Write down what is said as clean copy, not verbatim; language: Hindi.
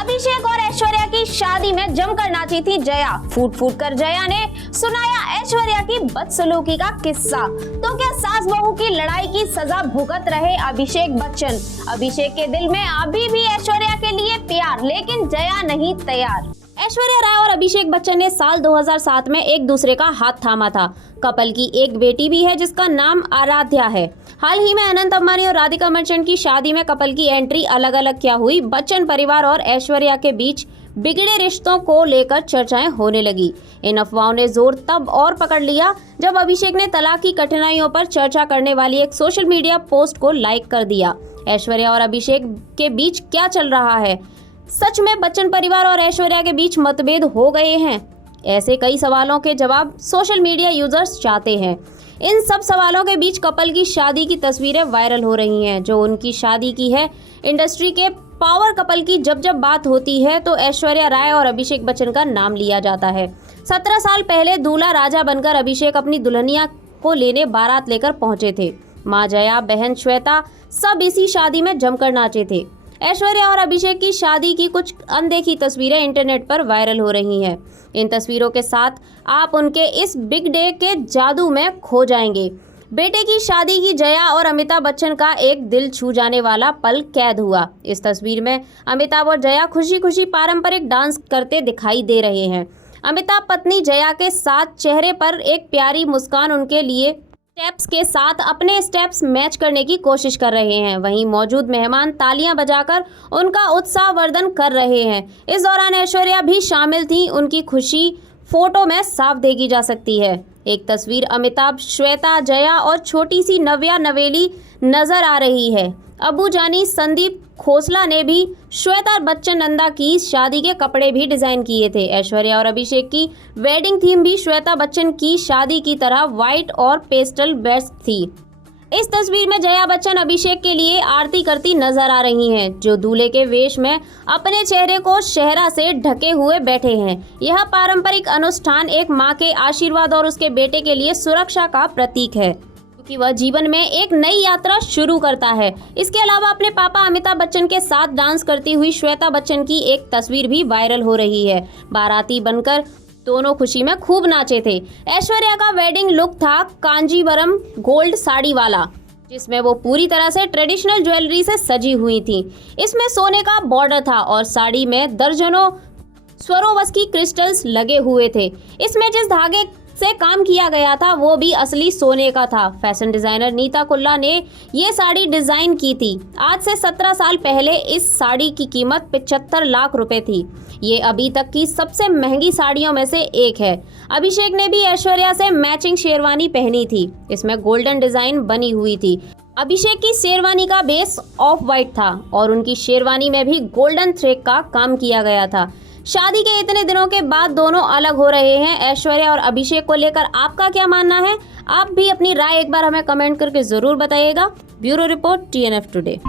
अभिषेक और ऐश्वर्या की शादी में जमकर नाची थी जया। फूट फूट कर जया ने सुनाया ऐश्वर्या की बदसलूकी का किस्सा। तो क्या सास बहू की लड़ाई की सजा भुगत रहे अभिषेक बच्चन? अभिषेक के दिल में अभी भी ऐश्वर्या के लिए प्यार, लेकिन जया नहीं तैयार। ऐश्वर्या राय और अभिषेक बच्चन ने साल 2007 में एक दूसरे का हाथ थामा था। कपल की एक बेटी भी है जिसका नाम आराध्या है। हाल ही में अनंत अंबानी और राधिका मर्चेंट की शादी में कपल की एंट्री अलग अलग क्या हुई, बच्चन परिवार और ऐश्वर्या के बीच बिगड़े रिश्तों को लेकर चर्चाएं होने लगी। इन अफवाहों ने जोर तब और पकड़ लिया जब अभिषेक ने तलाक की कठिनाइयों पर चर्चा करने वाली एक सोशल मीडिया पोस्ट को लाइक कर दिया। ऐश्वर्या और अभिषेक के बीच क्या चल रहा है? सच में बच्चन परिवार और ऐश्वर्या के बीच मतभेद हो गए हैं? ऐसे कई सवालों के जवाब सोशल मीडिया यूजर्स चाहते हैं। इन सब सवालों के बीच कपल की शादी की तस्वीरें वायरल हो रही हैं जो उनकी शादी की है। इंडस्ट्री के पावर कपल की जब बात होती है तो ऐश्वर्या राय और अभिषेक बच्चन का नाम लिया जाता है। 17 साल पहले दूल्हा राजा बनकर अभिषेक अपनी दुल्हनिया को लेने बारात लेकर पहुंचे थे। माँ जया, बहन श्वेता सब इसी शादी में जमकर नाचे थे। ऐश्वर्या और अभिषेक की शादी की कुछ अनदेखी तस्वीरें इंटरनेट पर वायरल हो रही हैं। इन तस्वीरों के साथ आप उनके इस बिग डे के जादू में खो जाएंगे। बेटे की शादी की जया और अमिताभ बच्चन का एक दिल छू जाने वाला पल कैद हुआ। इस तस्वीर में अमिताभ और जया खुशी खुशी पारंपरिक डांस करते दिखाई दे रहे हैं। अमिताभ पत्नी जया के साथ चेहरे पर एक प्यारी मुस्कान उनके लिए स्टेप्स के साथ अपने स्टेप्स मैच करने की कोशिश कर रहे हैं। वहीं मौजूद मेहमान तालियां बजाकर उनका उत्साहवर्धन कर रहे हैं। इस दौरान ऐश्वर्या भी शामिल थी। उनकी खुशी फोटो में साफ देखी जा सकती है। एक तस्वीर अमिताभ, श्वेता, जया और छोटी सी नव्या नवेली नजर आ रही है। अबू जानी संदीप खोसला ने भी श्वेता बच्चन नंदा की शादी के कपड़े भी डिजाइन किए थे। ऐश्वर्या और अभिषेक की वेडिंग थीम भी श्वेता बच्चन की शादी की तरह व्हाइट और पेस्टल बेस्ट थी। इस तस्वीर में जया बच्चन अभिषेक के लिए आरती करती नजर आ रही हैं, जो दूल्हे के वेश में अपने चेहरे को सेहरा से ढके हुए बैठे हैं। यह पारंपरिक अनुष्ठान एक मां के आशीर्वाद और उसके बेटे के लिए सुरक्षा का प्रतीक है कि वह जीवन में एक नई यात्रा शुरू करता है। इसके अलावा अपने पापा अमिताभ बच्चन के साथ डांस करती हुई श्वेता बच्चन की एक तस्वीर भी वायरल हो रही है। बाराती बनकर दोनों खुशी में खूब नाचे थे। ऐश्वर्या का वेडिंग लुक था कांजीवरम गोल्ड साड़ी वाला, जिसमें वो पूरी तरह से ट्रेडिशनल ज्वेलरी से सजी हुई थी। इसमें सोने का बॉर्डर था और साड़ी में दर्जनों स्वरोवस्की क्रिस्टल्स लगे हुए थे। इसमें जिस धागे से काम किया गया था वो भी असली सोने का था। फैशन डिजाइनर नीता कुल्ला ने ये साड़ी डिजाइन की थी। आज से 17 साल पहले इस साड़ी की कीमत 75 लाख रुपए थी। ये अभी तक की सबसे महंगी साड़ियों में से एक है। अभिषेक ने भी ऐश्वर्या से मैचिंग शेरवानी पहनी थी। इसमें गोल्डन डिजाइन बनी हुई थी। अभिषेक की शेरवानी का बेस ऑफ वाइट था और उनकी शेरवानी में भी गोल्डन थ्रेड का काम किया गया था। शादी के इतने दिनों के बाद दोनों अलग हो रहे हैं। ऐश्वर्या और अभिषेक को लेकर आपका क्या मानना है? आप भी अपनी राय एक बार हमें कमेंट करके जरूर बताइएगा। Bureau report, TNF today.